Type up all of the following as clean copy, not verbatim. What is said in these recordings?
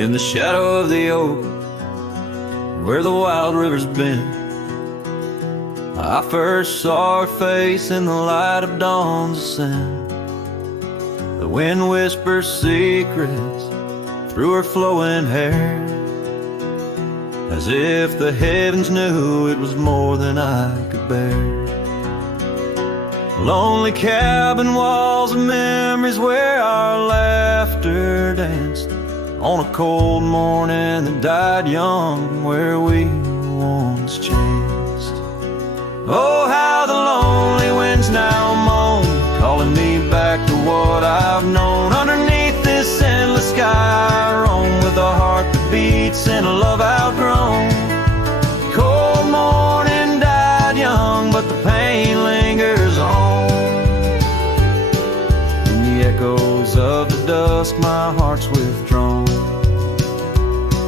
in the shadow of the oak, where the wild river's been. I first saw her face in the light of dawn's ascent. The wind whispers secrets through her flowing hair, as if the heavens knew it was more than I could bear. Lonely cabin walls of memories where our laughter danced on a cold morning that died young, where we once chanced. Oh, how the lonely winds now moan, calling me back to what I've known. Underneath this endless sky I roam, with a heart that beats and a love outgrown. Cold morning died young, but the pain lingers on. In the echoes of the dusk my heart's withdrawn.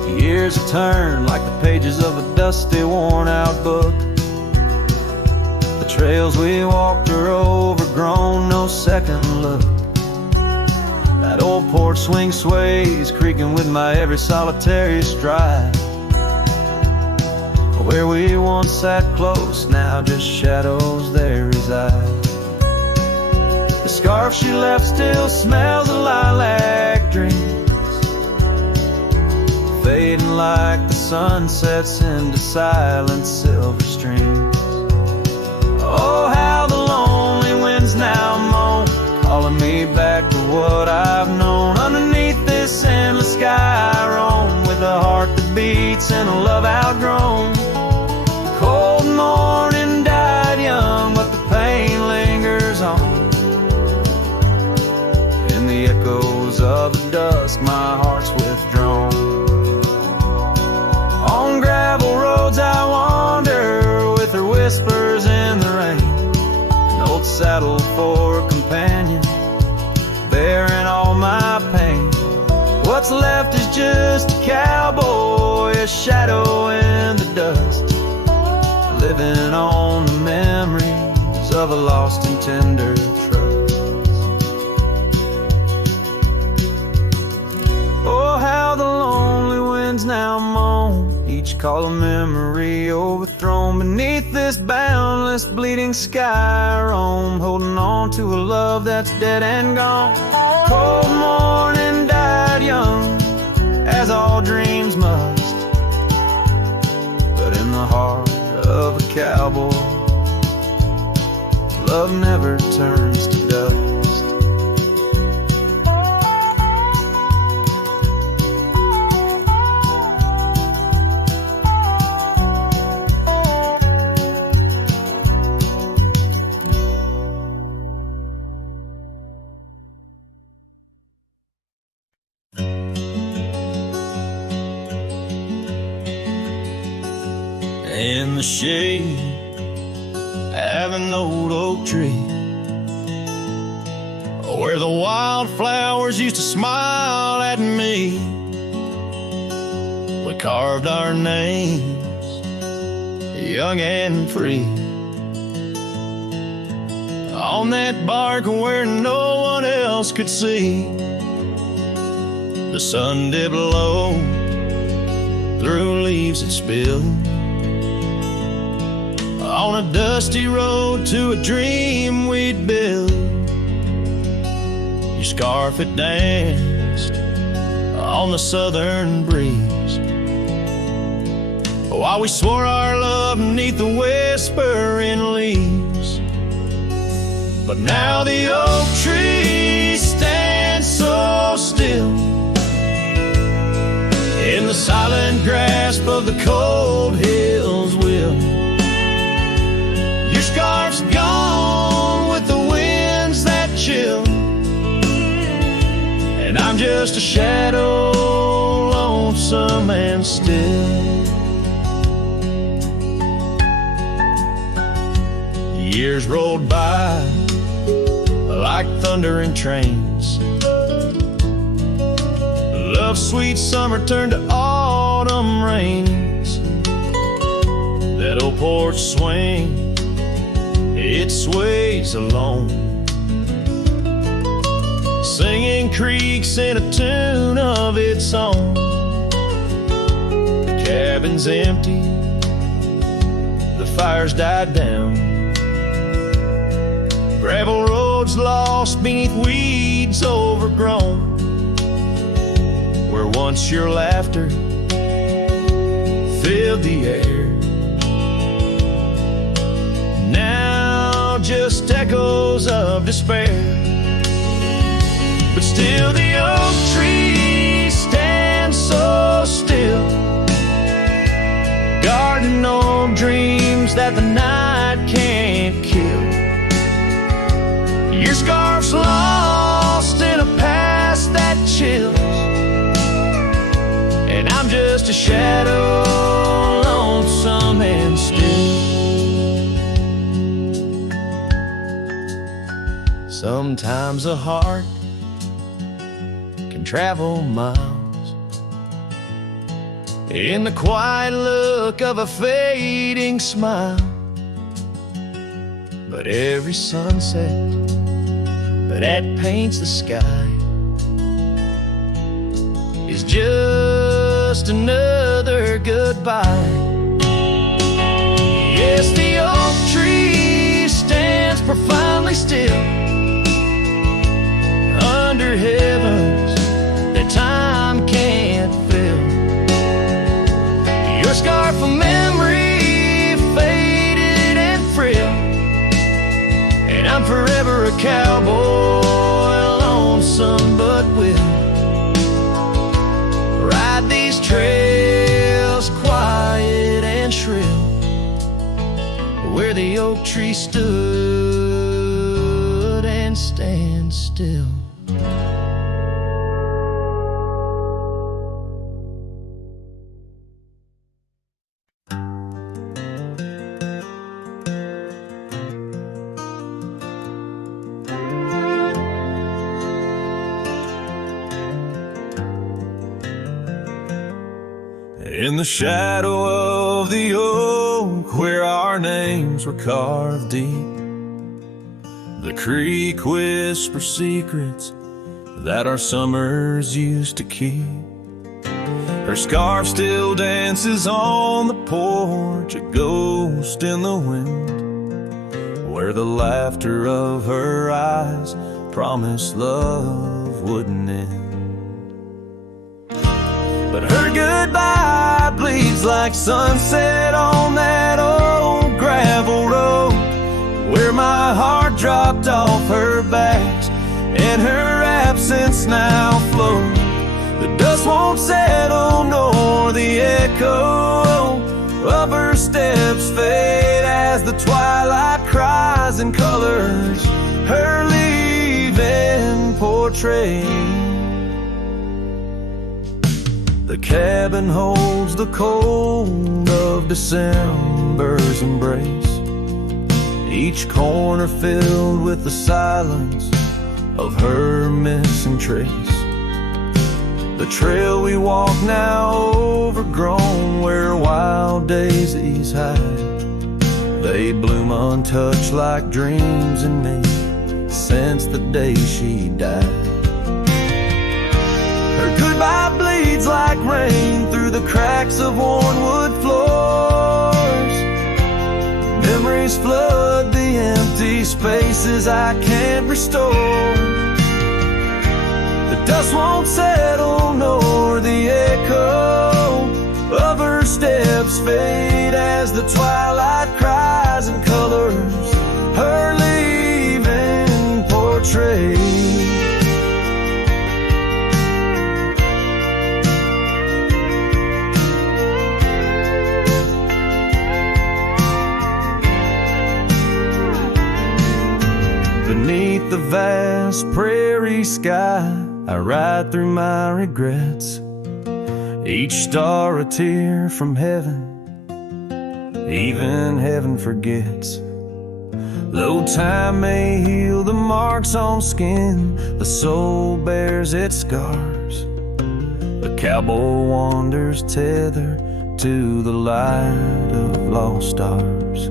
The years have turned like the pages of a dusty, worn-out book. The trails we walked are overgrown, no second look. That old porch swing sways, creaking with my every solitary stride. Where we once sat close, now just shadows there reside. The scarf she left still smells of lilac dreams, fading like the sun sets into silent silver streams. Oh, how the lonely winds now moan, calling me back to what I've known. Underneath this endless sky I roam, with a heart that beats and a love outgrown. Cold morning died young, but the pain lingers on. In the echoes of the dusk my heart's withdrawn. On gravel roads I wander, with her whispers in the rain. An old saddle for a companion, bearing all my pain. What's left is just a cowboy, a shadow in the dust, living on the memories of a lost and tender trust. Oh, how the lonely winds now moan, each call a memory overthrown. Beneath this boundless bleeding sky I roam, holding on to a love that's dead and gone. Cold morning died young, as all dreams must, but in the heart of a cowboy, love never turns to dust. In the shade of an old oak tree, where the wildflowers used to smile at me, we carved our names, young and free, on that bark where no one else could see. The sun dipped low through leaves that spilled on a dusty road to a dream we'd build. Your scarf it danced on the southern breeze, while we swore our love beneath the whispering leaves. But now the oak tree stands so still in the silent grasp of the cold hills will. Your scarf's gone with the winds that chill, and I'm just a shadow, lonesome and still. Years rolled by like thundering trains. Love's sweet summer turned to autumn rains. That old porch swing, it sways alone. singing creeks in a tune of its own. The cabin's empty, the fire's died down. Gravel roads lost beneath weeds overgrown, where once your laughter filled the air. Now just echoes of despair. But still the oak tree stands so still, guarding old dreams that the night can't kill. Your scarf's lost in a past that chills, and I'm just a shadow, lonesome and still. Sometimes a heart can travel miles in the quiet look of a fading smile, but every sunset that paints the sky is just another goodbye. Yes, the oak tree stands profoundly still under heavens that time can't fill. Your scarf of memory faded and frail, and I'm forever a cowboy, lonesome but will ride these trails quiet and shrill, where the oak tree stood and stands still. In the shadow of the oak, where our names were carved deep, the creek whispers secrets that our summers used to keep. Her scarf still dances on the porch, a ghost in the wind, where the laughter of her eyes promised love wouldn't end. But her goodbye bleeds like sunset on that old gravel road, where my heart dropped off her back and her absence now flows. The dust won't settle nor the echo of her steps fade as the twilight cries and colors her leaving portray. The cabin holds the cold of December's embrace, each corner filled with the silence of her missing trace. The trail we walk now overgrown, where wild daisies hide, they bloom untouched like dreams in me since the day she died. Her goodbye bleeds like rain through the cracks of worn wood floors. Memories flood the empty spaces I can't restore. The dust won't settle nor the echo of her steps fade as the twilight cries and colors her leaving portray. Beneath the vast prairie sky, I ride through my regrets, each star a tear from heaven, even heaven forgets. Though time may heal the marks on skin, the soul bears its scars. The cowboy wanders tethered to the light of lost stars.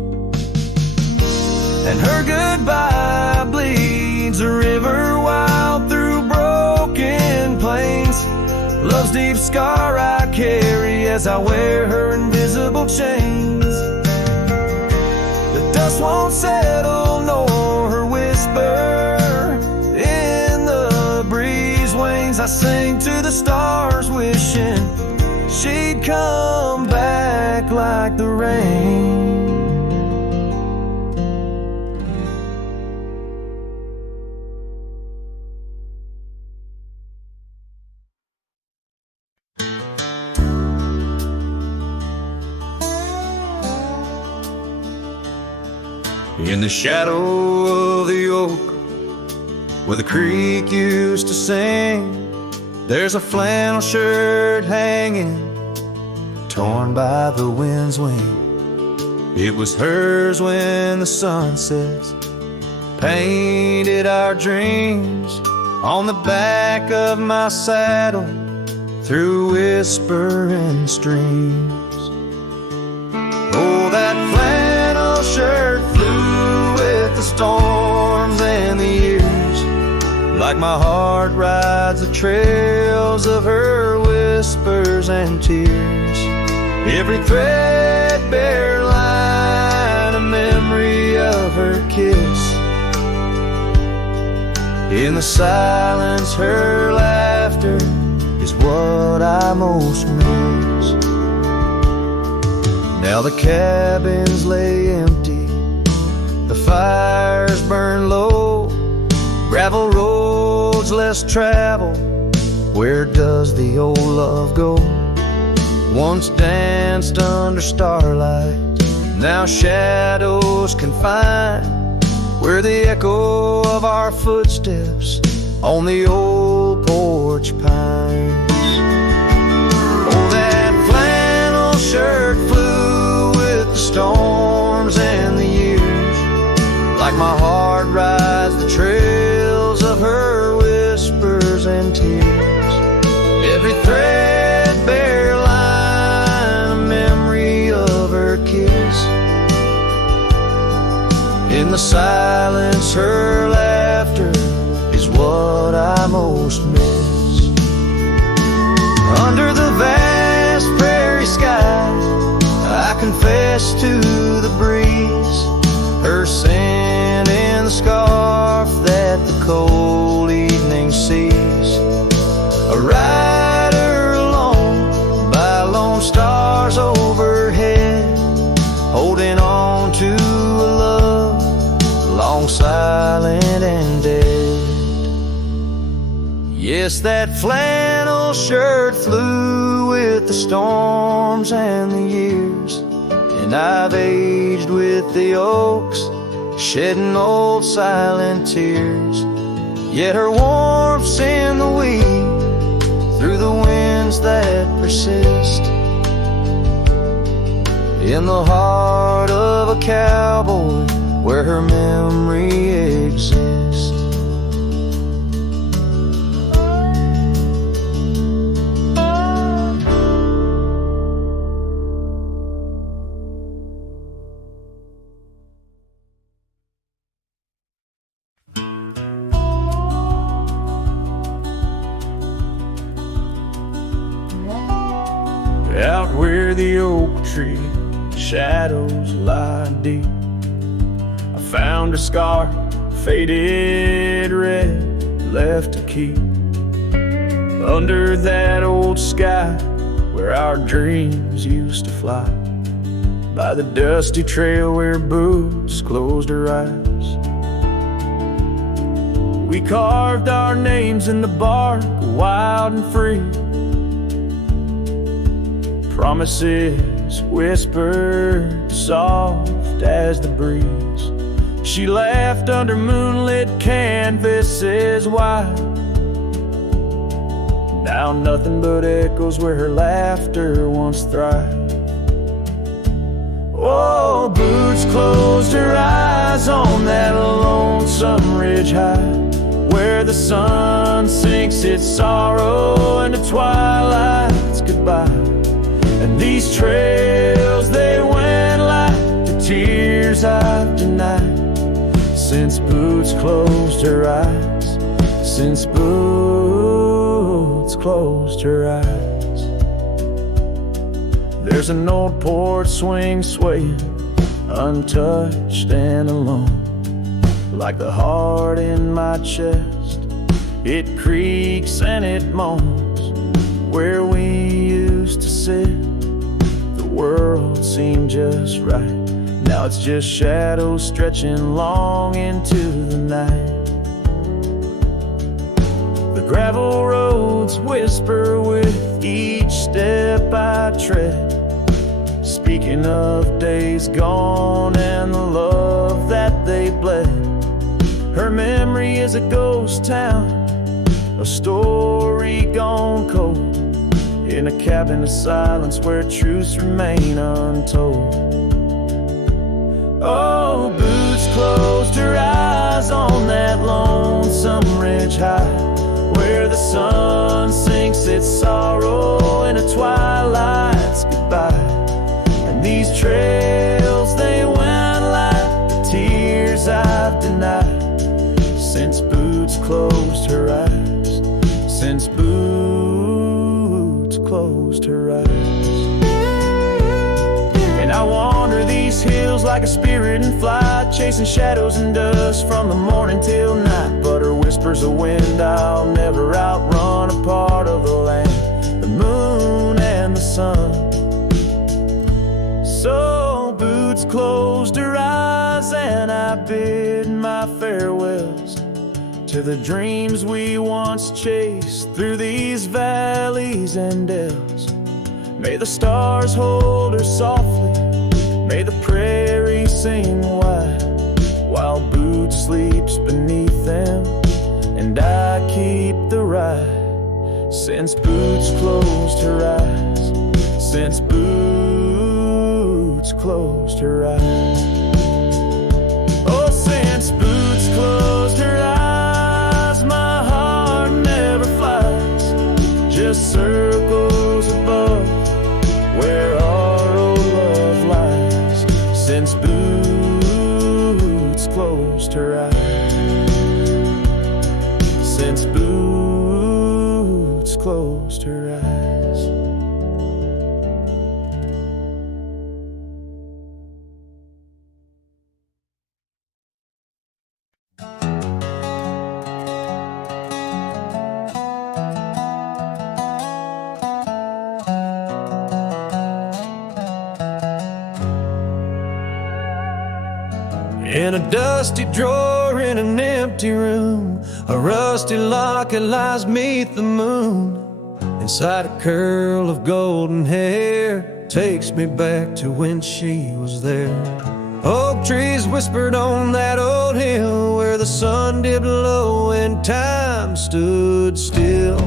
And her goodbye bleeds a river wild through deep scar I carry as I wear her invisible chains. The dust won't settle, nor her whisper. In the breeze wings I sing to the stars, wishing she'd come back like the rain. In the shadow of the oak, where the creek used to sing, there's a flannel shirt hanging, torn by the wind's wing. It was hers when the sunsets painted our dreams on the back of my saddle through whispering streams. Oh, that flannel shirt flew with the storms and the years, like my heart rides the trails of her whispers and tears. Every threadbare line, a memory of her kiss. In the silence, her laughter is what I most miss. Now the cabins lay empty, the fires burn low, gravel roads less traveled. Where does the old love go? Once danced under starlight, now shadows confine, where the echo of our footsteps on the old porch pines. Oh, that flannel shirt flew with the storms and the years, like my heart rides the trails of her whispers and tears. Every threadbare line, a memory of her kiss. In the silence, her laughter is what I most miss. Under the vast prairie skies, I confess to the breeze, her scent in the scarf that the cold evening sees. A rider alone by lone stars overhead, holding on to a love long silent and dead. Yes, that flannel shirt flew with the storms and the years, and I've aged with the oaks, shedding old silent tears. Yet her warmth's in the weed, through the winds that persist, in the heart of a cowboy where her memory exists. Out where the oak tree shadows lie deep, I found a scar, faded red, left to keep. Under that old sky where our dreams used to fly, by the dusty trail where boots closed her eyes. We carved our names in the bark, wild and free. Promises whispered soft as the breeze. She laughed under moonlit canvases wide. Now nothing but echoes where her laughter once thrived. Oh, boots closed her eyes on that lonesome ridge high, where the sun sinks its sorrow into twilight's goodbye. And these trails, they went like the tears I've denied, since boots closed her eyes, since boots closed her eyes. There's an old porch swing swaying, untouched and alone. Like the heart in my chest, it creaks and it moans. Where we used to sit, the world seemed just right. Now it's just shadows stretching long into the night. The gravel roads whisper with each step I tread, speaking of days gone and the love that they bled. Her memory is a ghost town, a story gone cold, in a cabin of silence where truths remain untold. Oh, Boots closed her eyes on that lonesome ridge high, where the sun sinks its sorrow in a twilight's goodbye. And these trails, they went like the tears I've denied, since Boots closed her eyes, since Boots closed her eyes. And I wander these hills like a spirit in flight, chasing shadows and dust from the morning till night. But her whispers of wind I'll never outrun, a part of the land, the moon and the sun. So Boots closed her eyes and I bid my farewells to the dreams we once chased through these valleys and dells. May the stars hold her softly, may the prairie sing wide, while Boots sleeps beneath them and I keep the ride. Since Boots closed her eyes, since Boots closed her eyes. Oh, since Boots closed her eyes, my heart never flies, just circles above where our old love lies. Since Boots closed her eyes, since Boots closed her eyes. In a dusty drawer in an empty room, a rusty locket lies beneath the moon. Inside a curl of golden hair takes me back to when she was there. Oak trees whispered on that old hill where the sun dipped low and time stood still.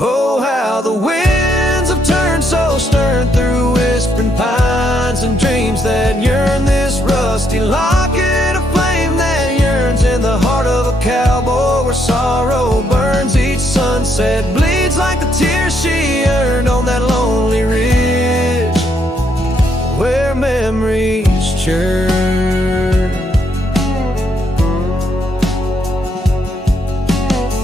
Oh, how the winds have turned so stern through whispering pines and dreams that yearn. This rusty locket of flame that yearns in the heart of a cowboy where sorrow burns. Each sunset bleeds like the tears she earned on that lonely ridge where memories churn.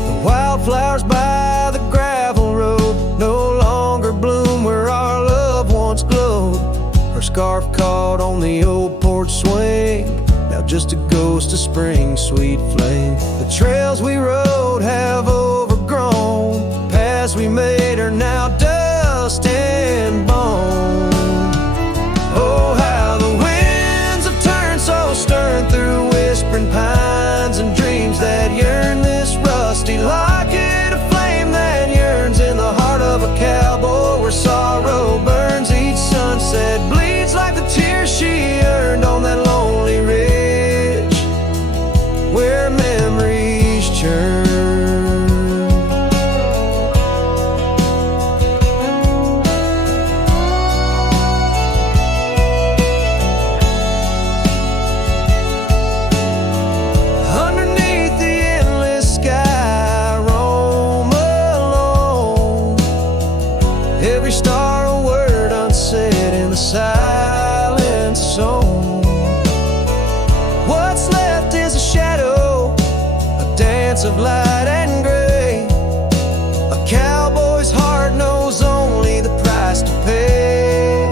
The wildflowers by the gravel road no longer bloom where our love once glowed. Her scarf caught on the old porch swing, now just a ghost of spring sweet flame. The trails we rode have overgrown, the paths we made are now dust and bone. Oh, how the winds have turned so stern through whispering pines and dreams that yearn. This rusty locket of flame that yearns in the heart of a cowboy where sorrow burns. Each sunset bleeds like the tears she earned on that lonely ridge where memories churn. Underneath the endless sky, roam alone. Every star a word unsaid in the silent song. What's left is a shadow, a dance of light and gray, Cowboy's heart knows only the price to pay.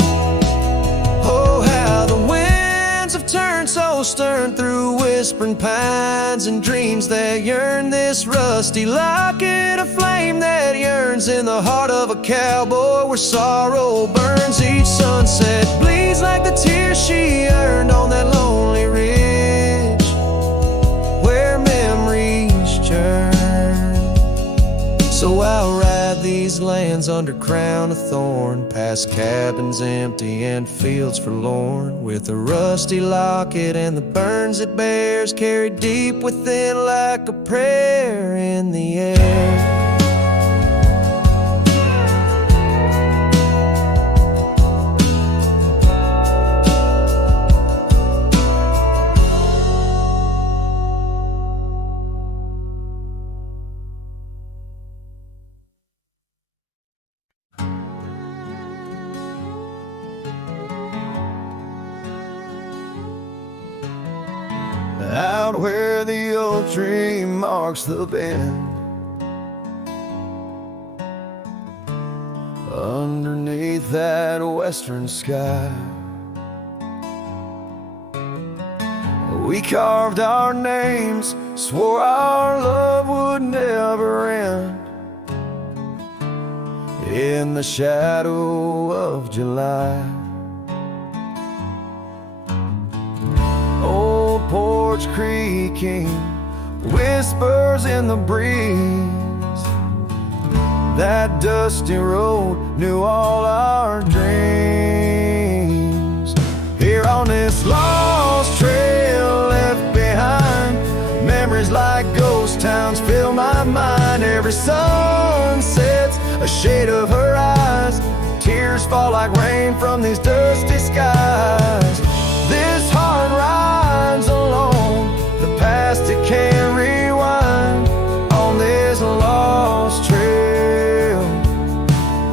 Oh, how the winds have turned so stern through whispering pines and dreams that yearn. This rusty locket, a flame that yearns in the heart of a cowboy where sorrow burns. Each sunset bleeds like the tears she earned on that lonely ridge where memories churn. So I'll ride these lands under crown of thorn, past cabins empty and fields forlorn, with the rusty locket and the burns it bears, carried deep within like a prayer in the air. Out where the oak tree marks the bend, underneath that western sky, we carved our names, swore our love would never end. In the shadow of July, old porch creaking, whispers in the breeze. That dusty road knew all our dreams. Here on this lost trail left behind, memories like ghost towns fill my mind. Every sun sets a shade of her eyes, tears fall like rain from these dusty skies. This heart rides alone, the past it can't rewind. On this lost trail,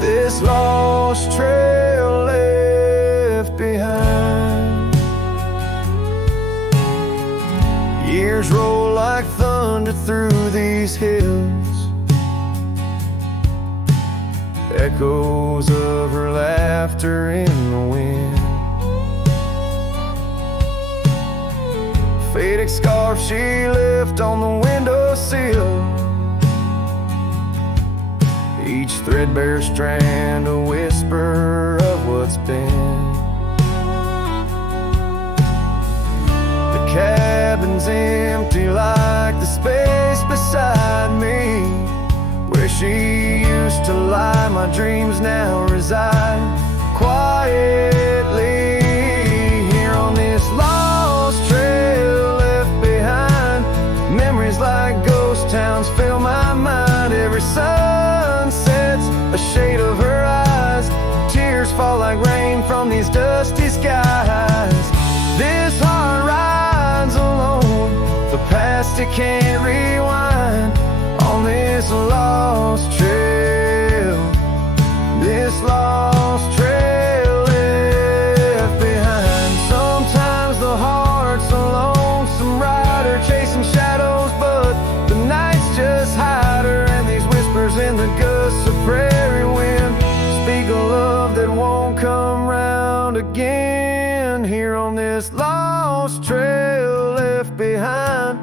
this lost trail left behind. Years roll like thunder through these hills, echoes of her laughter in the wind. Faded scarf she left on the windowsill, each threadbare strand a whisper of what's been. The cabin's empty like the space beside me, where she used to lie. My dreams now reside quietly here on this lost trail left behind. Memories like ghost towns fill my mind. Every sun sets a shade of her eyes, tears fall like rain from these dusty skies. This heart rides alone, the past it can't rewind. On this lost trail, this lost trail left behind. Sometimes the heart's a lonesome rider chasing shadows, but the nights just hide her. And these whispers in the gusts of prairie wind speak a love that won't come round again. Here on this lost trail left behind,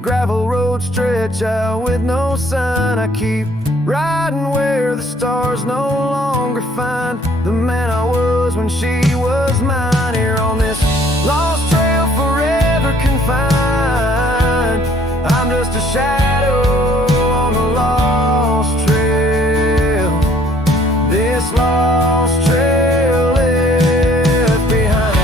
gravel roads stretch out with no sign. I keep riding where the stars no longer find the man I was when she was mine. Here on this lost trail forever confined, I'm just a shadow on the lost trail, this lost trail left behind.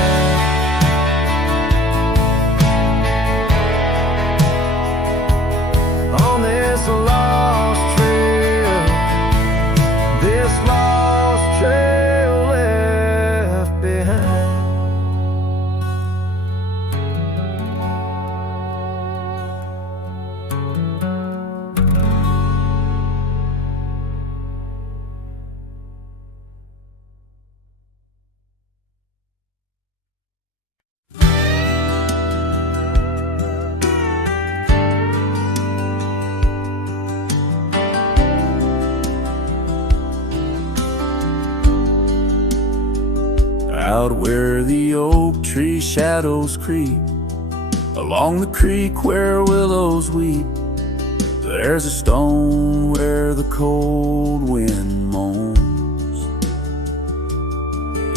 On this lost trail, this lost trail left behind. out where the oak tree shadows creep, along the creek where willows weep, there's a stone where the cold wind moans.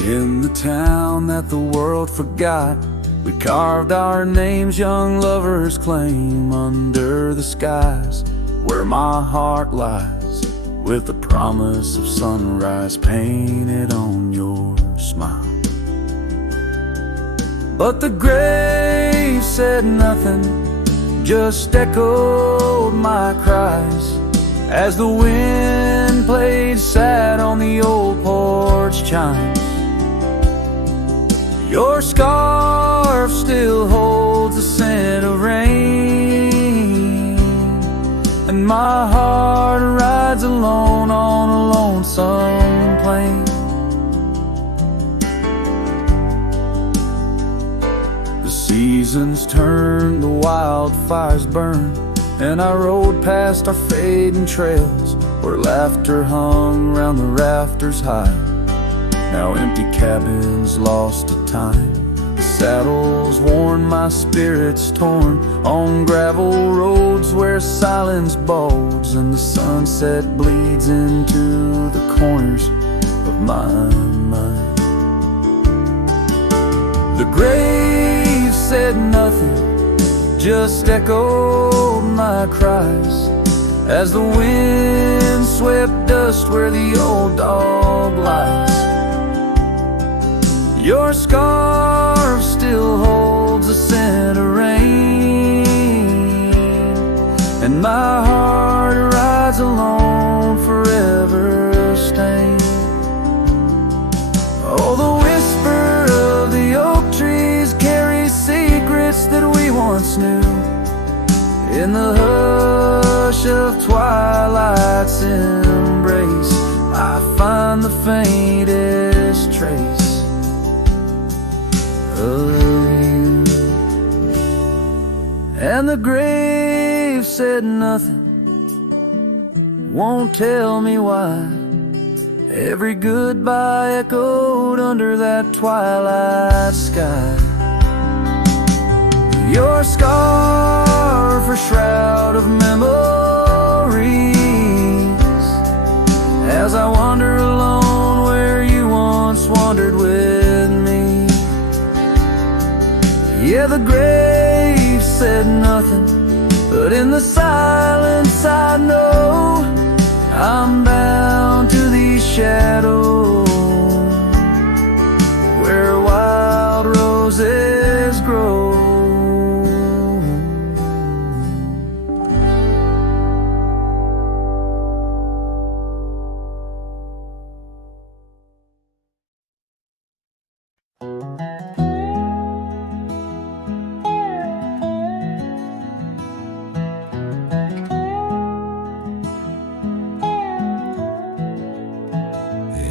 In the town that the world forgot, we carved our names young lovers claim under the skies where my heart lies, with the promise of sunrise painted on your smile. But the grave said nothing, just echoed my cries as the wind played sad on the old porch chimes. Your scarf still holds the scent of rain, and my heart rides alone on a lonesome plain. The seasons turn, the wildfires burn, and I rode past our fading trails where laughter hung round the rafters high. Now empty cabins lost to time, the saddles worn, my spirits torn, on gravel roads where silence bulges and the sunset bleeds into the corners of my mind. The grave said nothing, just echoed my cries as the wind swept dust where the old dog lies. Your scarf still holds the scent of rain, and my heart rides alone, forever stained. Oh, the whisper of the oak trees carries secrets that we once knew. In the hush of twilight's embrace, I find the faintest trace of you. And the grave said nothing, won't tell me why. Every goodbye echoed under that twilight sky. Your scarf, a shroud of memories, as I wander alone where you once wandered with me. Yeah, the grave said nothing, but in the silence I know I'm bound to these shadows where wild roses grow.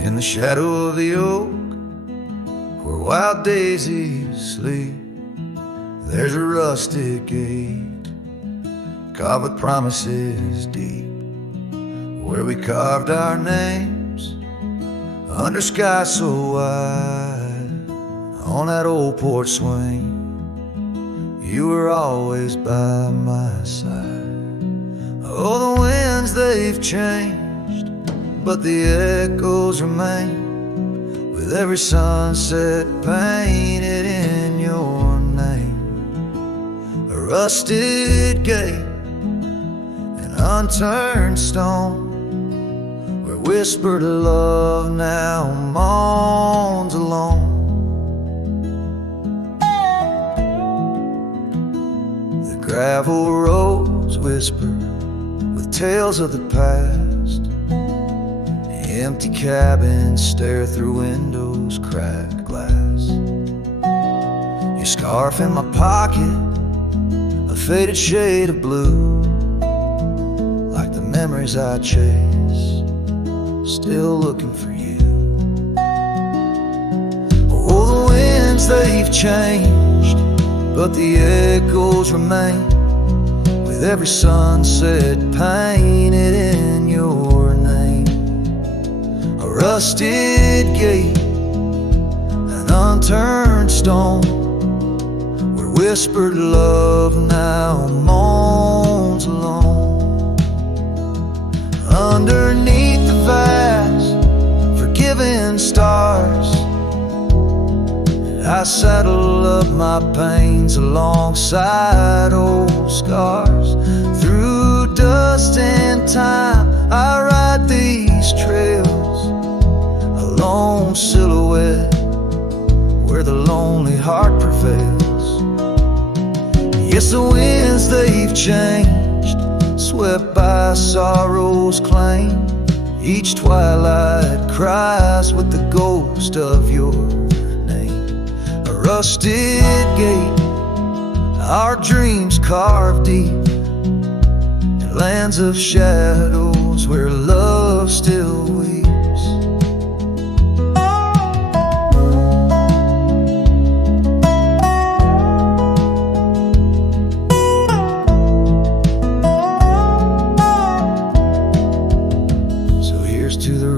In the shadow of the oak, where wild daisies sleep, there's a rustic gate, carved with promises deep, where we carved our names under sky so wide. On that old porch swing, you were always by my side. Oh, the winds, they've changed, but the echoes remain, with every sunset painted in your name. A rusted gate, an unturned stone, where whispered love now moans alone. The gravel roads whisper with tales of the past. Empty cabins stare through windows, cracked glass. Your scarf in my pocket, a faded shade of blue, like the memories I chase, still looking for you. Oh, the winds, they've changed, but the echoes remain, with every sunset painted in your name. A rusted gate, an unturned stone, where whispered love now moans alone. Underneath the vast forgiving stars, I saddle up my pains alongside old scars. Through dust and time I ride these trails, a lone silhouette where the lonely heart prevails. Yes, the winds they've changed, swept by sorrow's claim. Each twilight cries with the ghost of your name. A rusted gate, our dreams carved deep, in lands of shadows where love still weeps.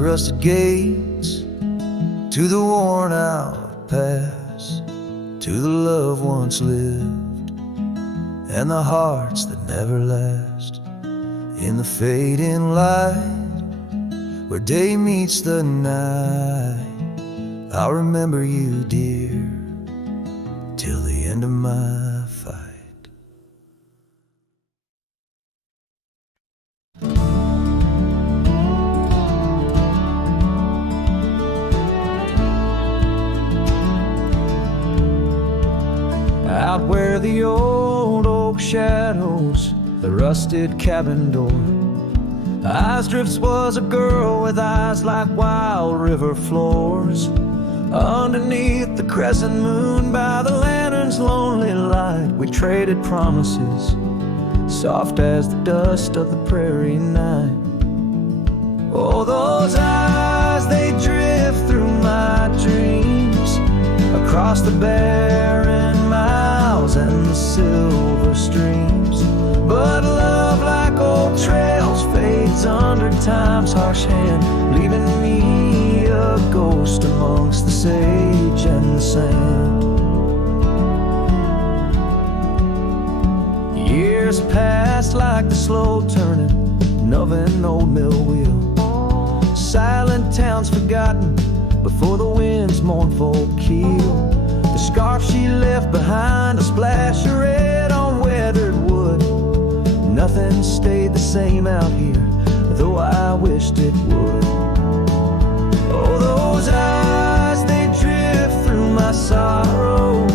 Rusted gates, to the worn out past, to the love once lived, and the hearts that never last. In the fading light, where day meets the night, I'll remember you, dear, till the end of my fight. Out where the old oak shadows the rusted cabin door, Eyes was a girl with eyes like wild river floors. Underneath the crescent moon, by the lantern's lonely light, we traded promises, soft as the dust of the prairie night. Oh, those eyes, they drift through my dreams, across the barren miles and the silver streams. But love, like old trails, fades under time's harsh hand, leaving me a ghost amongst the sage and the sand. Years passed like the slow turning of an old mill wheel, silent towns forgotten before the wind's mournful keel. The scarf she left behind, a splash of red on weathered wood. Nothing stayed the same out here, though I wished it would. Oh, those eyes, they drift through my sorrow,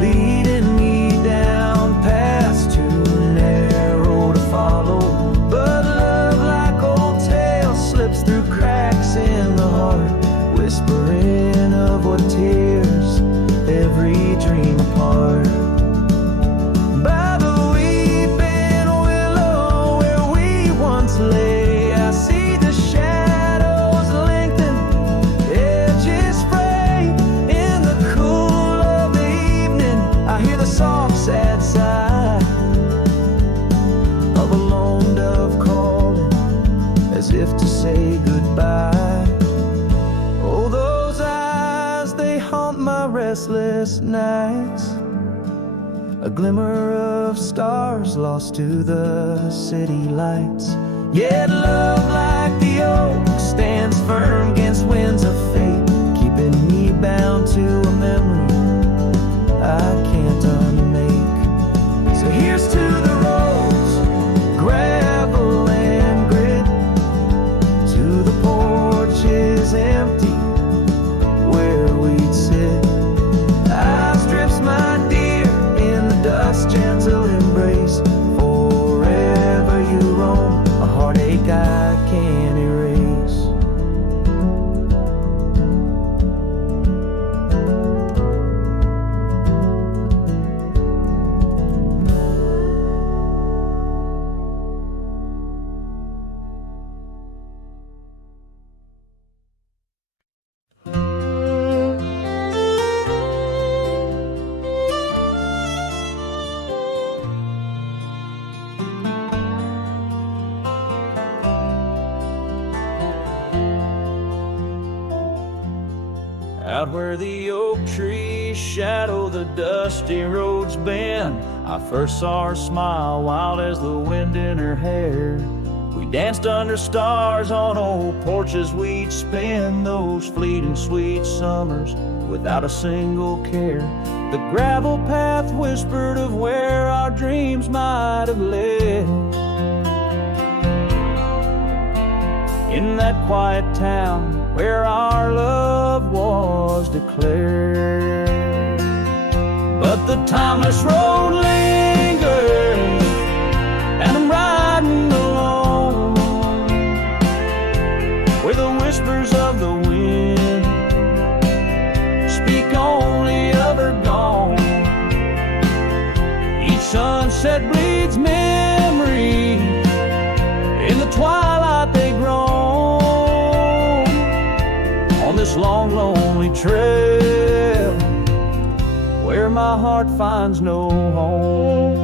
leading me down paths too narrow to follow. But love, like old tales, slips through cracks in the heart, whispering of what tears every dream apart. By the weeping willow where we once lay, I see the shadows lengthen, edges fray. In the cool of the evening, I hear the soft sad sigh of a lone dove calling, as if to say goodbye. Oh, those eyes, they haunt my restless nights, a glimmer of stars lost to the city lights. Yet love, like the oak, stands firm against winds of fate, keeping me bound to a memory I can't unmake. So here's to the roads, gravel and grit, to the porches empty where we'd sit. Outstrips my dear in the dust's gentle embrace. Forever you roam, a heartache I can't erase. Out where the oak trees shadow the dusty roads bend, I first saw her smile wild as the wind in her hair. We danced under stars on old porches, we'd spend those fleeting sweet summers without a single care. The gravel path whispered of where our dreams might have led. In that quiet town where our love was declared. But the timeless road lingers, and I'm riding alone, where the whispers of the wind speak only of her gone. Each sunset bleeds memory, in the twilight they groan, on this long lonely trail where my heart finds no home.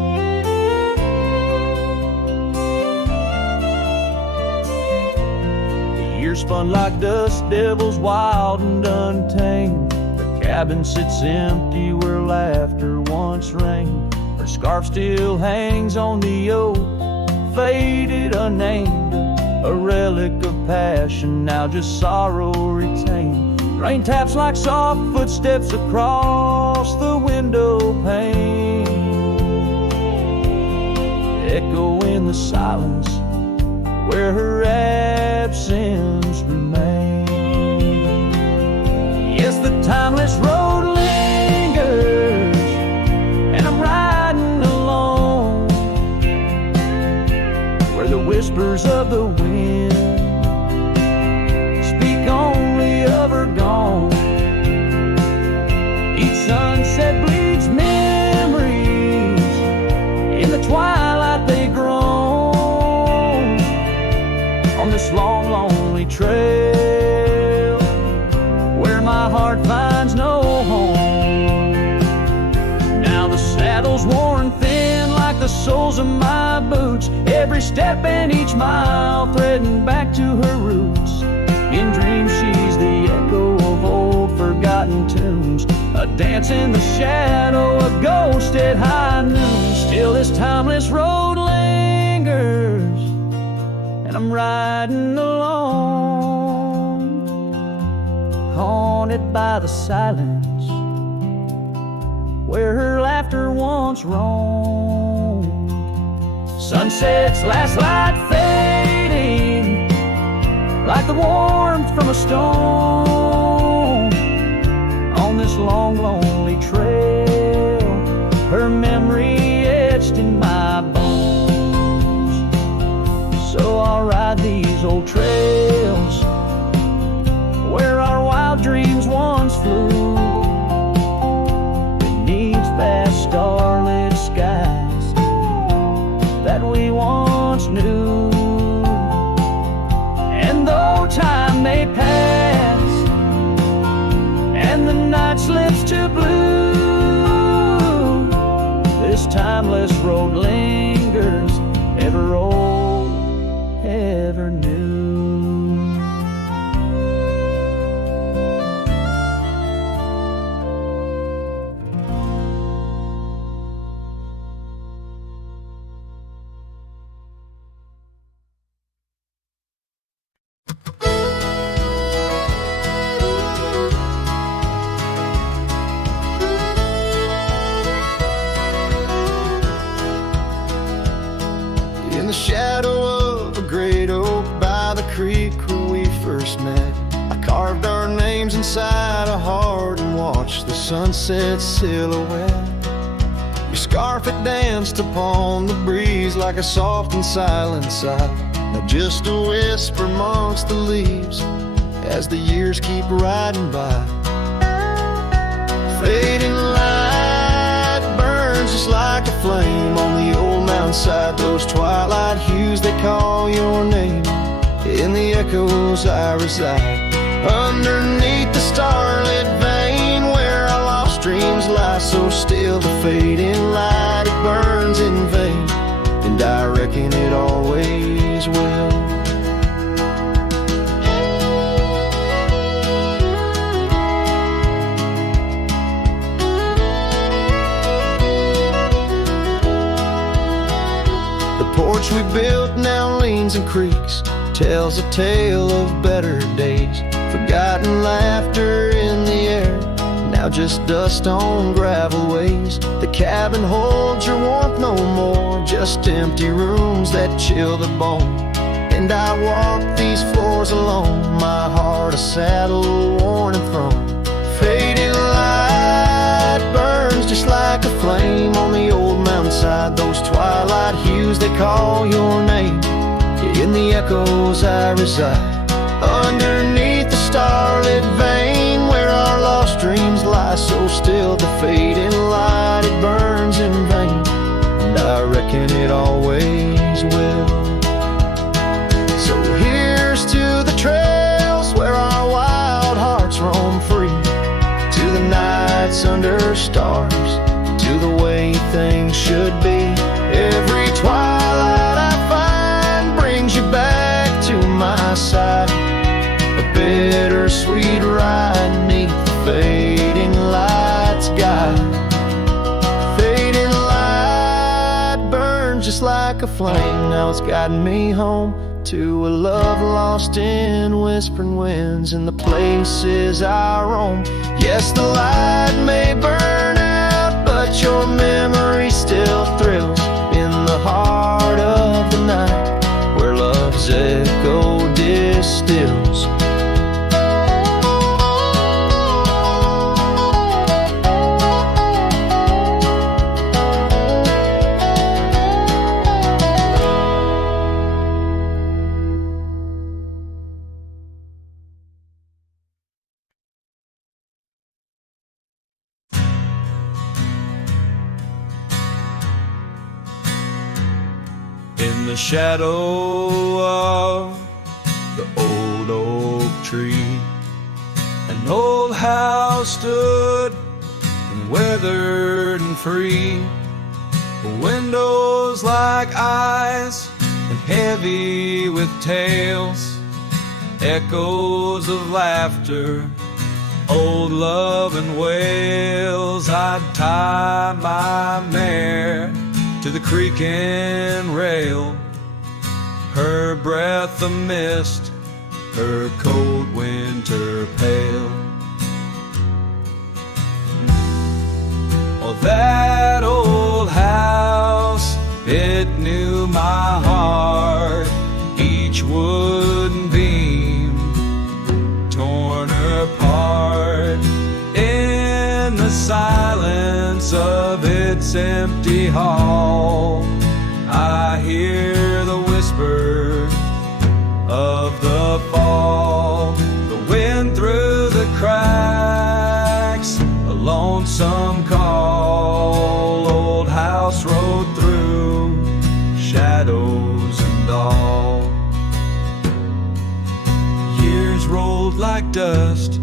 The years spun like dust devils, wild and untamed. The cabin sits empty where laughter once reigned. Her scarf still hangs on the oak, faded, unnamed, a relic of passion, now just sorrow retained. Rain taps like soft footsteps across the window pane, echo in the silence where her absence remains. Yes, the timeless road lingers, and I'm riding alone, where the whispers of the wind speak only of her gone. Each sunset bleeds memories, in the twilight they groan, on this long lonely trail where my heart finds no home. Now the saddle's worn thin like the soles of my boots, every step and each mile threading back to her roots. In dreams she's the echo of old forgotten tunes, a dance in the shadow, a ghost at high noon. Still this timeless road lingers, and I'm riding alone, haunted by the silence where her laughter once roamed. Sunset's last light fading like the warmth from a stone, on this long lonely trail, her memory etched in my bones. So I'll ride these old trails where our wild dreams once flew, beneath vast starlit skies that we once knew. And though time may pass and the night slips to blue, this timeless road lingers, ever old, ever new. In the shadow of a great oak by the creek where we first met, I carved our names inside a heart and watched the sunset silhouette. Your scarf had danced upon the breeze like a soft and silent sigh, now just a whisper amongst the leaves as the years keep riding by. Fading light burns just like a flame on the old mountainside, those twilight hues they call your name. In the echoes I reside, underneath the starlit vein where our lost dreams lie so still. The fading light, it burns in vain, and I reckon it always will. lanes and creeks tells a tale of better days. Forgotten laughter in the air, now just dust on gravel ways. The cabin holds your warmth no more, just empty rooms that chill the bone. And I walk these floors alone, my heart a saddle worn and thrown. Fading light burns just like a flame on the old mountainside. Those twilight hues, they call your name. Yeah, in the echoes I reside, underneath the starlit vein where our lost dreams lie so still. The fading light, it burns in vain, and I reckon it always will. So here's to the trails where our wild hearts roam free, to the nights under stars, to the way things should be. Every twilight I find brings you back to my side, a bittersweet ride neath the fading light's guide. Fading light burns just like a flame, now it's guiding me home to a love lost in whispering winds in the places I roam. Yes, the light may burn out, but your memory still thrills in the heart of the night where love's echo distills. In the shadow of the old oak tree, an old house stood and weathered and free. The windows like eyes and heavy with tales, echoes of laughter, old love and wails. I'd tie my mare to the creaking rail, her breath a mist, her cold winter pale. Oh, that old house, it knew my heart, each wooden beam torn apart. In the silence of its empty hall, I hear the whisper of the fall. The wind through the cracks, a lonesome call. Old house road through shadows and all. Years rolled like dust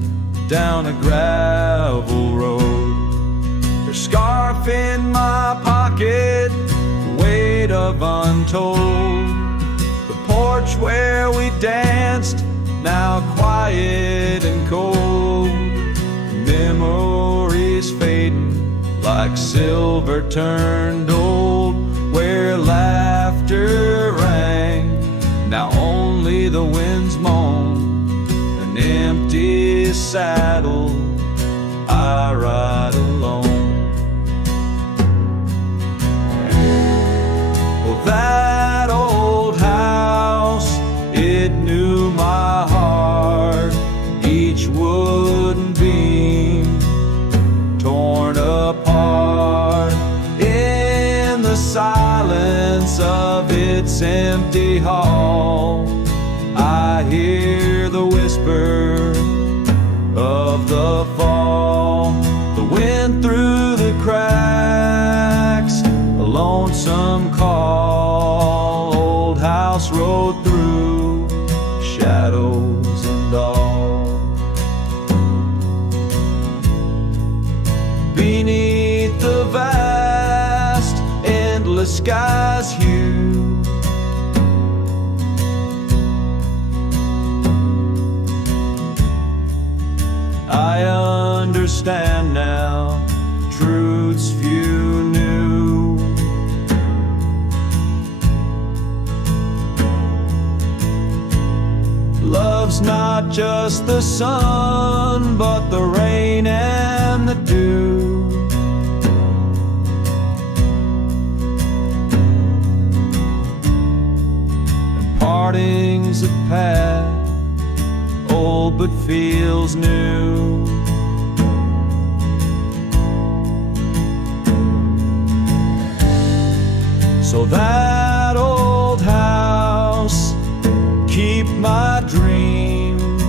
down a gravel road, her scarf in my pocket, weight of untold. The porch where we danced, now quiet and cold. Memories fading like silver turned old, where laughter rang, now only the winds moan. An empty saddle, I ride alone. Well, that old house, it knew my heart, each wooden beam torn apart. In the silence of its empty hall, I hear the whisper of the fall. The wind through the cracks, a lonesome call. Old house road through shadows and all. Beneath the vast, endless sky's hue, I understand now truths few knew. loves not just the sun, but the rain and the dew. And partings have passed, old but feels new. So that old house, keep my dreams.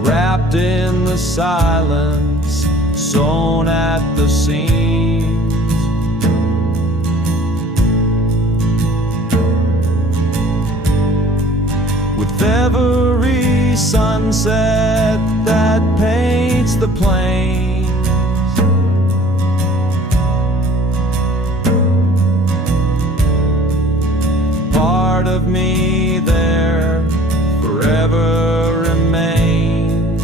Wrapped in the silence, sewn at the seams. With every sunset that paints the plains, part of me there forever remains.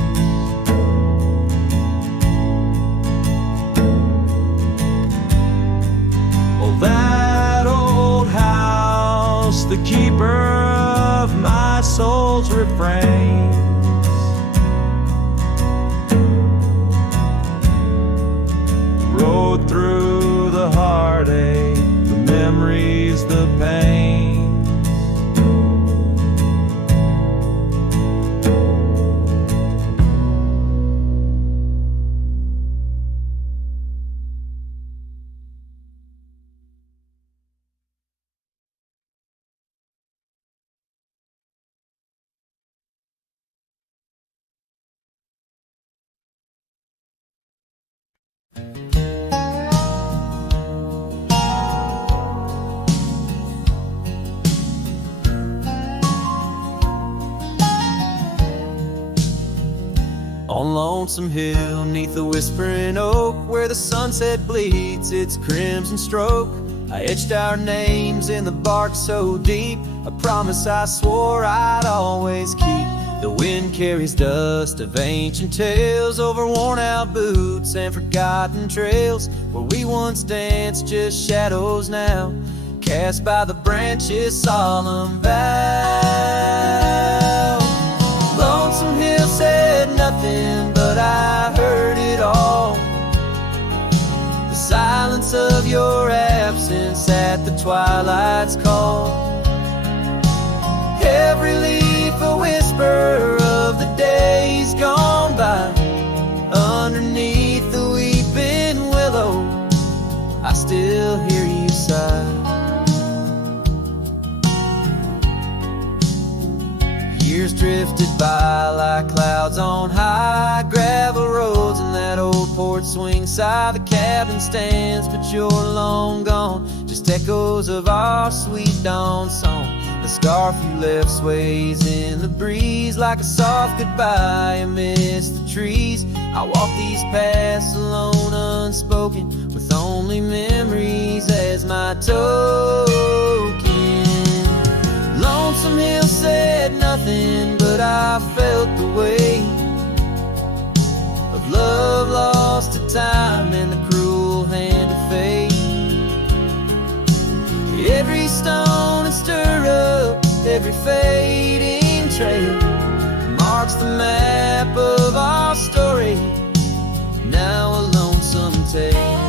Oh, that old house, the keeper of my soul's refrains. Rode through the heartache, the memories, the pain. On Lonesome Hill, neath the whispering oak, where the sunset bleeds its crimson stroke, I etched our names in the bark so deep, a promise I swore I'd always keep. The wind carries dust of ancient tales over worn-out boots and forgotten trails, where we once danced just shadows now, cast by the branches' solemn vow. Lonesome Hill said nothing, but I heard it all. The silence of your absence at the twilight's call. Every leaf a whisper of the days gone by. Underneath the weeping willow, I still hear you sigh. Years drifted by like clouds on high, gravel roads and that old porch swing side. The cabin stands, but you're long gone, just echoes of our sweet dawn song. The scarf you left sways in the breeze like a soft goodbye amidst the trees. I walk these paths alone, unspoken, with only memories as my token. Lonesome Hill said nothing, but I felt the weight of love lost to time and the cruel hand of fate. Every stone and stirrup, every fading trail marks the map of our story, now a lonesome tale.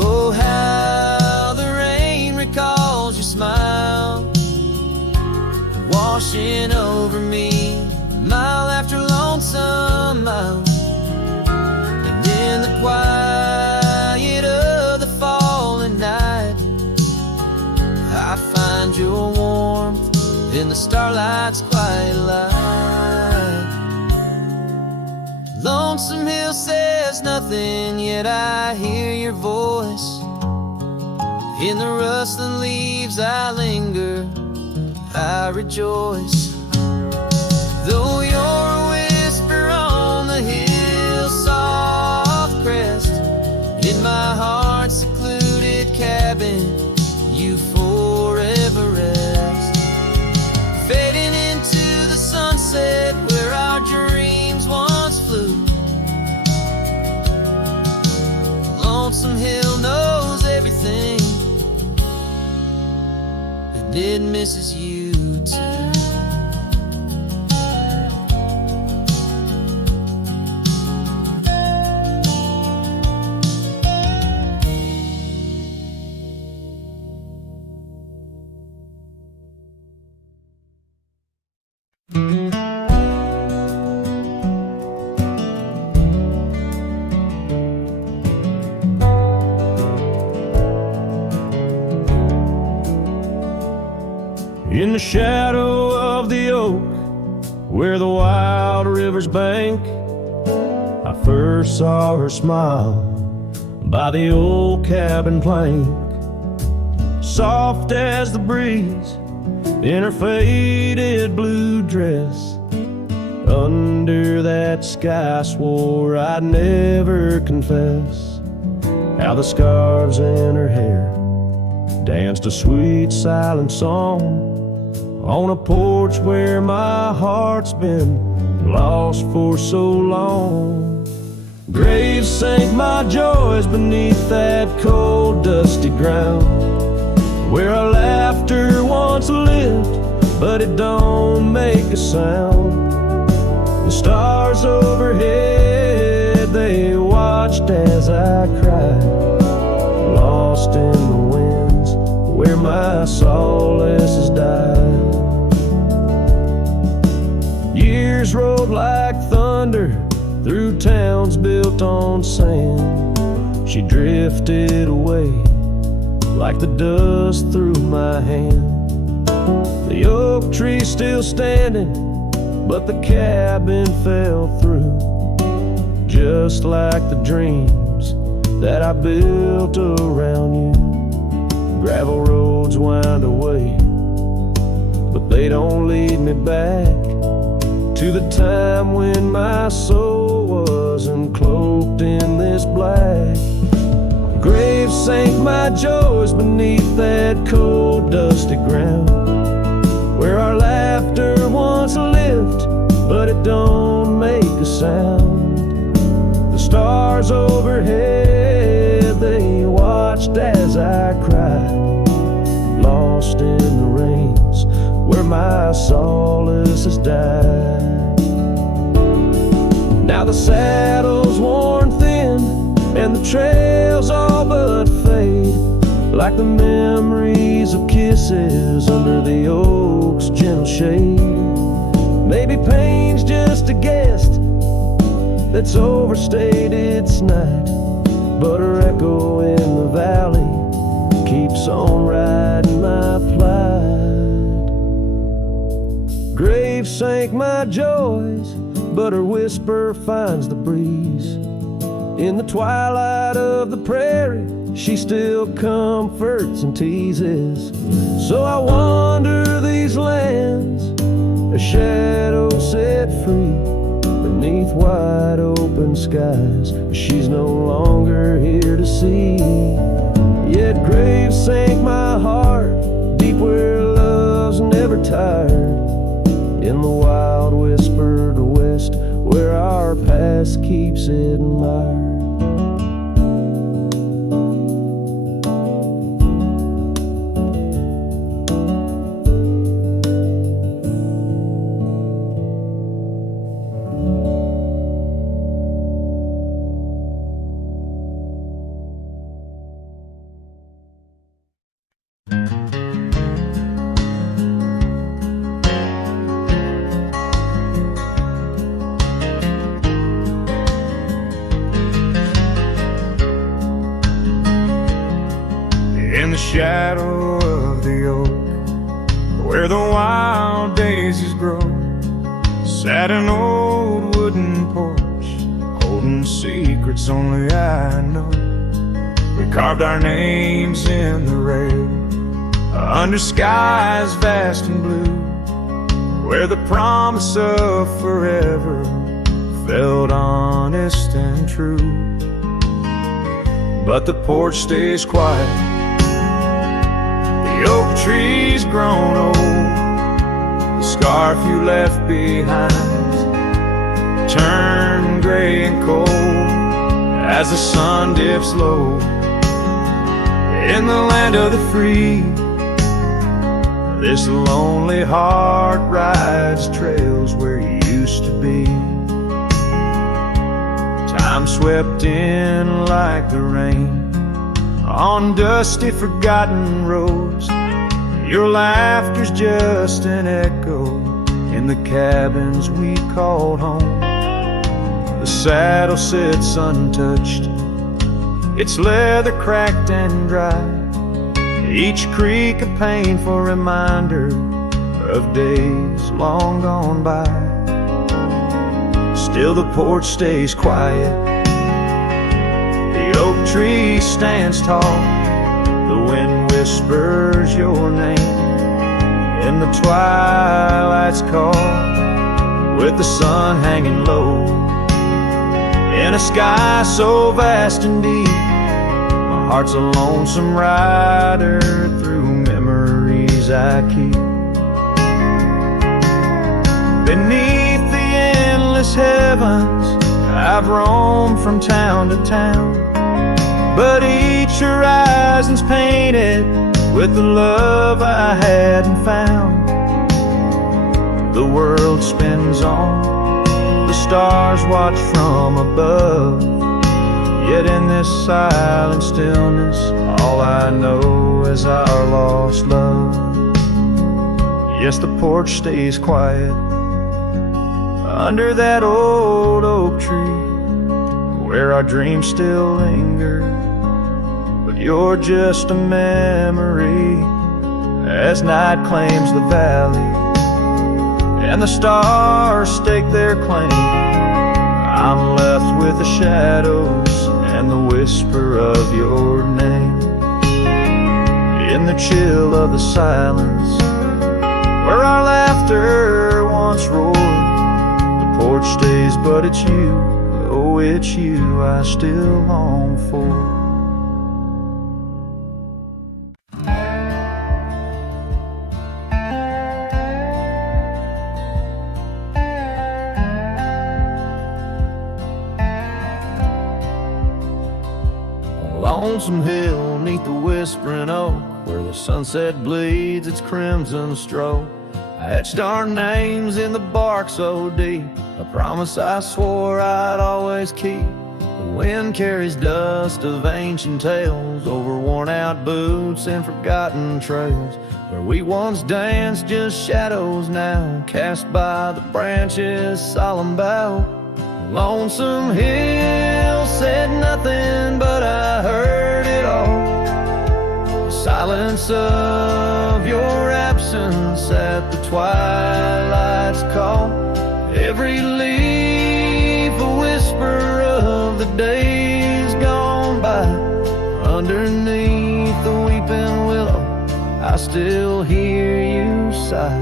Oh, how the rain recalls your smile, washing over me, mile after lonesome mile. And in the quiet of the falling night, I find your warmth in the starlight's quiet light. Lonesome Hill says nothing, yet I hear your voice. In the rustling leaves I linger, I rejoice. Though you're a whisper on the hill's soft crest, in my heart's secluded cabin you forever rest. Fading did misses you too. In the shadow of the oak, where the wild river's bank, I first saw her smile by the old cabin plank. Soft as the breeze in her faded blue dress, under that sky I swore I'd never confess. How the scarves in her hair danced a sweet silent song on a porch where my heart's been lost for so long. Graves sank my joys beneath that cold dusty ground, where our laughter once lived, but it don't make a sound. The stars overhead, they watched as I cried, lost in the winds where my solace has died. Years rolled like thunder through towns built on sand. She drifted away like the dust through my hand. The oak tree still standing, but the cabin fell through, just like the dreams that I built around you. Gravel roads wind away, but they don't lead me back to the time when my soul wasn't cloaked in this black. Graves sank my joys beneath that cold dusty ground, where our laughter once lived, but it don't make a sound. The stars overhead, they watched as I cried, lost in the rains where my solace has died. Now the saddle's worn thin and the trails all but fade, like the memories of kisses under the oak's gentle shade. Maybe pain's just a guest that's overstayed its night, but her echo in the valley keeps on riding my plight. Graves sank my joys, but her whisper finds the breeze. In the twilight of the prairie, she still comforts and teases. So I wander these lands, a shadow set free beneath wide open skies. She's no longer here to see. Yet graves sank my heart deep where love's never tired, in the wild whispered west where our past keeps it admired. In the shadow of the oak, where the wild daisies grow, sat an old wooden porch, holding secrets only I know. We carved our names in the rail, under skies vast and blue, where the promise of forever felt honest and true. But the porch stays quiet, the oak tree's grown old, the scarf you left behind turned gray and cold as the sun dips low. In the land of the free, This lonely heart rides trails where you used to be. Time swept in like the rain on dusty, forgotten roads. Your laughter's just an echo in the cabins we called home. The saddle sits untouched, its leather cracked and dry, each creak a painful reminder of days long gone by. Still the porch stays quiet, the oak tree stands tall, the wind whispers your name in the twilight's call, with the sun hanging low in a sky so vast and deep. My heart's a lonesome rider through memories I keep. Beneath the endless heavens I've roamed from town to town, but each horizon's painted with the love I hadn't found. The world spins on, the stars watch from above, yet in this silent stillness all I know is our lost love. Yes, the porch stays quiet under that old oak tree where our dreams still linger, but you're just a memory as night claims the valley and the stars stake their claim. I'm left with the shadows and the whisper of your name in the chill of the silence where our laughter once roared. The porch stays, but it's you, oh it's you I still long for. Lonesome hill neath the whispering oak, where the sunset bleeds its crimson stroke. I etched our names in the bark so deep, a promise I swore I'd always keep. The wind carries dust of ancient tales over worn out boots and forgotten trails. Where we once danced, just shadows now, cast by the branches' solemn bough. Lonesome hill said nothing, but I heard it all. The silence of your absence at the twilight's call. Every leaf a whisper of the days gone by. Underneath the weeping willow I still hear you sigh.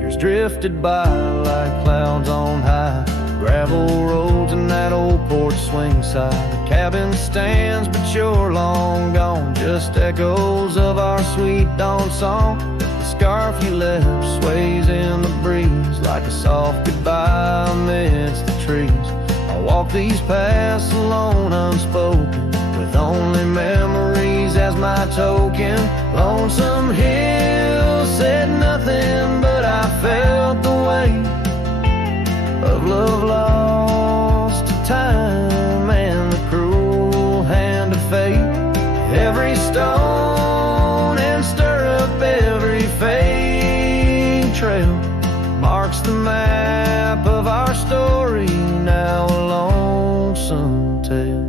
Years drifted by like clouds on high, gravel roads and that old porch swing side. The cabin stands, but you're long gone, just echoes of our sweet dawn song. The scarf you left sways in the breeze like a soft goodbye amidst the trees. I walk these paths alone, unspoken, with only memories as my token. Lonesome hill said nothing, but I felt the weight of love lost to time and the cruel hand of fate. Every stone and stirrup, every fading trail marks the map of our story, now a lonesome tale.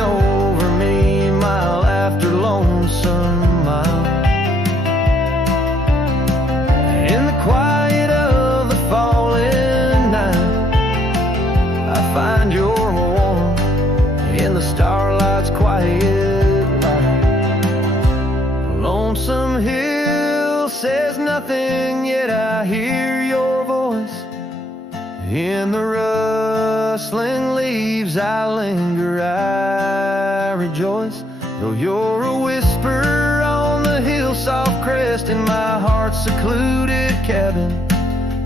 Over me mile after lonesome mile. In the quiet of the falling night, I find your warmth in the starlight's quiet light. Lonesome hill says nothing, yet I hear your voice. In the rustling leaves I linger, I rejoice. Though you're a whisper on the hillside crest in my heart's secluded cabin,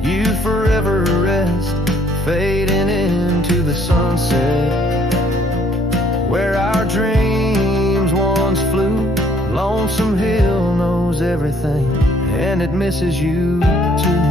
you forever rest, fading into the sunset, where our dreams once flew. Lonesome Hill knows everything, and it misses you too.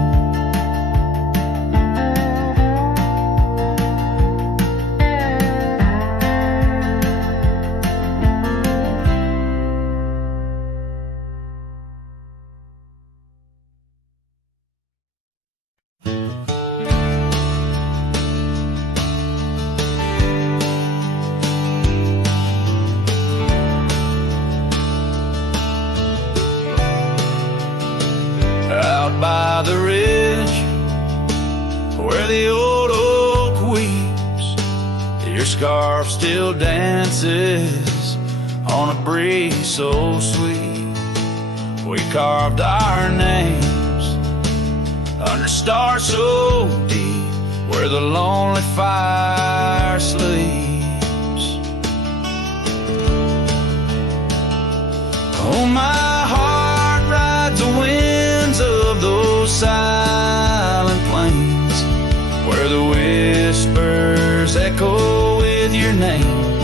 By the ridge where the old oak weeps, your scarf still dances on a breeze so sweet. We carved our names under stars so deep, where the lonely fire sleeps. Oh, my heart rides the winds of those silent plains, where the whispers echo with your name.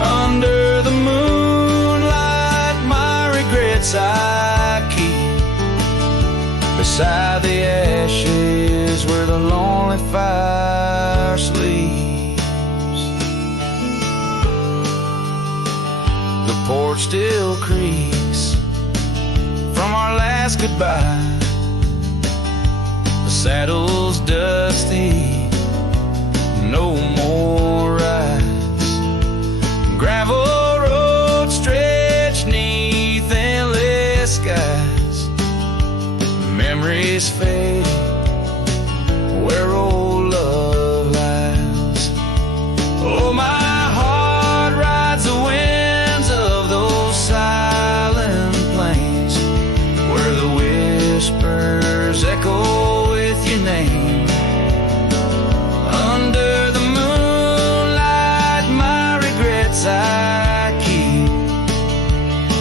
Under the moonlight, my regrets I keep beside the ashes where the lonely fire sleeps. The porch still creaks from our last goodbye. The saddle's dusty, no more rides. Gravel roads stretch neath endless skies. Memories fade where old love lies. Oh, my heart rides the winds of those silent plains, where the whispers echo with your name. Under the moonlight, my regrets I keep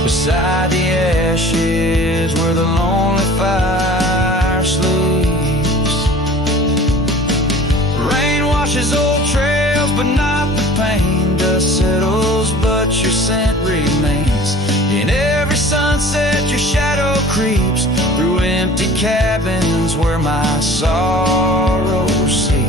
beside the ashes where the lonely fire sleeps. Rain washes old trails, but not the pain. Dust settles, but your scent remains. In every sunset, your shadow creeps through empty cabins where my sorrow seeps.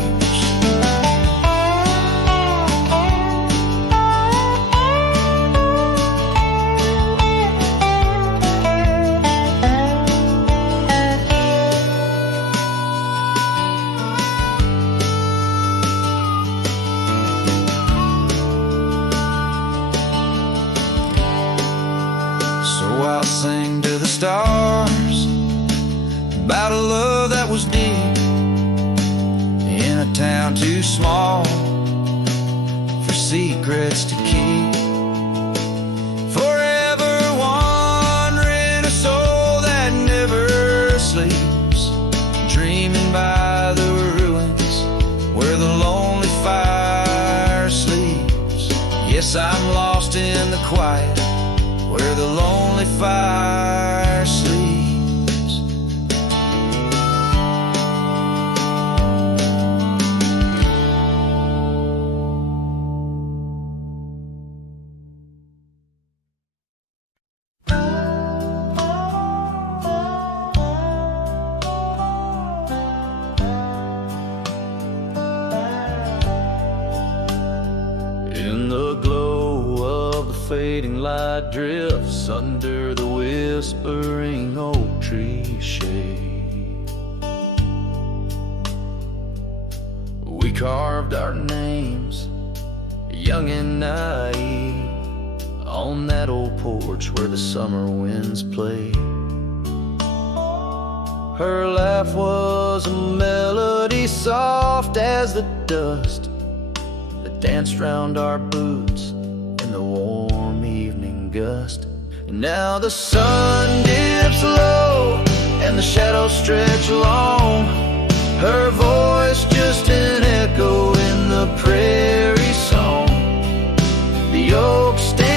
I'll sing to the stars about a love that was deep in a town too small for secrets to keep. Forever wandering, a soul that never sleeps, dreaming by the ruins where the lonely fire sleeps. Yes, I'm lost in the quiet where the lonely fire sleeps. In the glow of the fading light drifts under the whispering oak tree shade. We carved our names, young and naive, on that old porch where the summer winds played. Her laugh was a melody soft as the dust that danced round our boots in the warm evening gust. And now the sun dips low and the shadows stretch long, her voice just an echo in the prairie song. The oak stands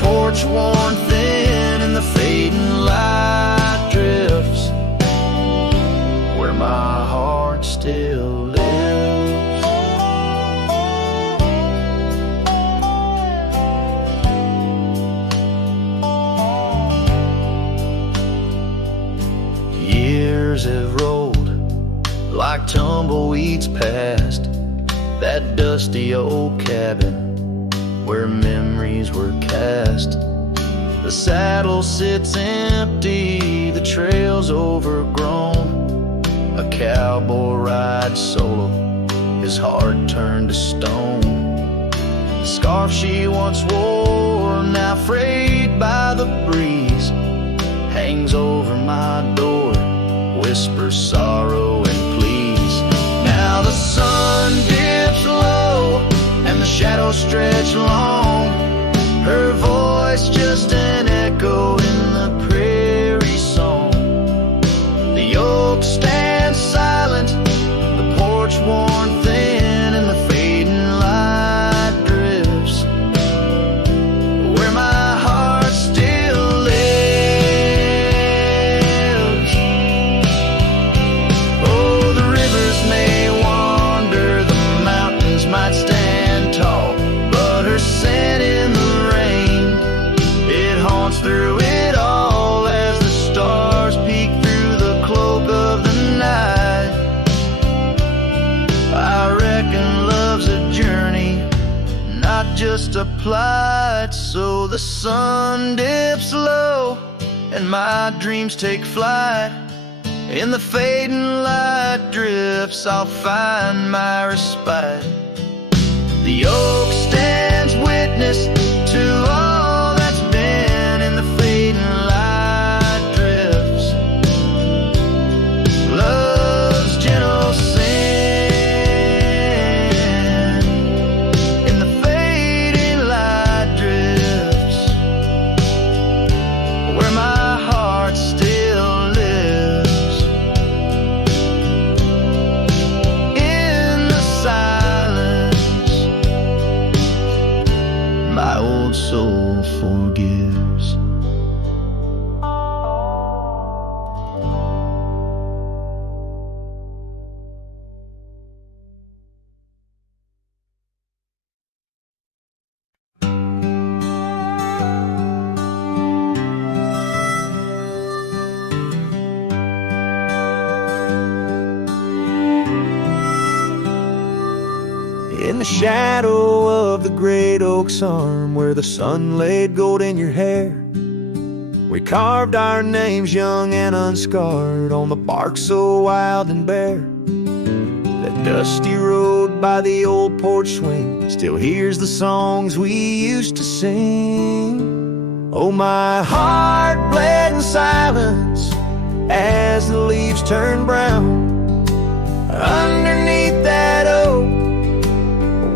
porch worn thin and the fading light drifts where my heart still lives. Years have rolled like tumbleweeds past that dusty old cabin where memories were cast. The saddle sits empty, the trail's overgrown. A cowboy rides solo, his heart turned to stone. The scarf she once wore, now frayed by the breeze, hangs over my door, whispers sorrow and pleas. Now the sun dips low and the shadows stretch long, her voice just an echo in the prairie song. The oak stands silent, the porch worn thin, and the fading light drifts where my heart still lives. Oh, the rivers may wander, the mountains might stand tall, but her scent in the rain, it haunts through it all as the stars peek through the cloak of the night. I reckon love's a journey, not just a plight. So the sun dips low and my dreams take flight. In the fading light drifts I'll find my respite. The oak stands witness to all that's been. In the fading light drifts love's gentle sin. In the fading light drifts where my heart still lives. In the silence my old soul forgives. In the shadow of the great oak's arm, where the sun laid gold in your hair, we carved our names young and unscarred on the bark so wild and bare. That dusty road by the old porch swing still hears the songs we used to sing. Oh, my heart bled in silence as the leaves turned brown underneath that oak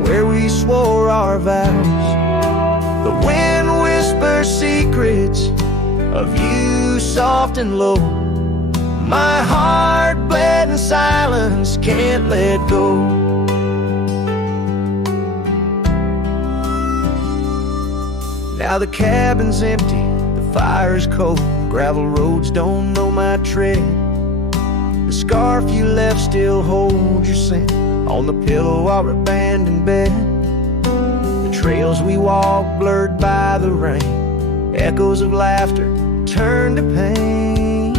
where we swore our vows. The wind whispers secrets of you soft and low. My heart bled in silence, can't let go. Now the cabin's empty, the fire's cold, gravel roads don't know my tread. The scarf you left still holds your scent on the pillow of our abandoned bed. The trails we walked blurred by the rain, echoes of laughter turned to pain.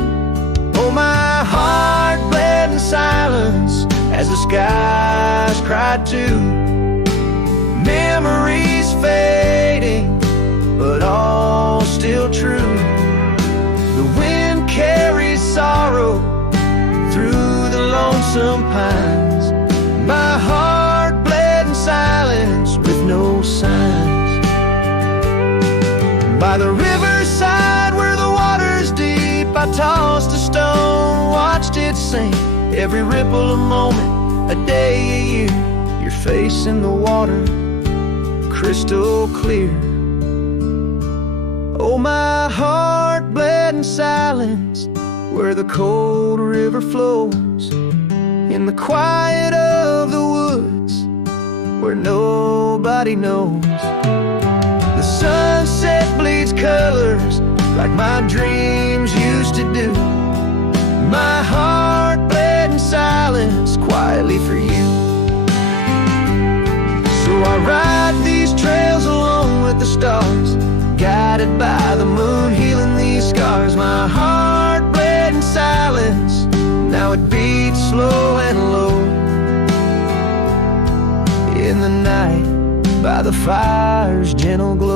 Oh, my heart bled in silence as the skies cried too. Memories fading, but all still true. The wind carries sorrow through the lonesome pines. My heart bled in silence with no signs. By the riverside where the water's deep, I tossed a stone, watched it sink. Every ripple a moment, a day, a year. Your face in the water, crystal clear. Oh, my heart bled in silence where the cold river flows. In the quiet of the woods where nobody knows. The the sunset bleeds colors like my dreams used to do. My heart bled in silence quietly for you. So I ride these trails alone with the stars, guided by the moon, healing these scars. My heart bled in silence, now it beats slow and low. In the night, by the fire's gentle glow.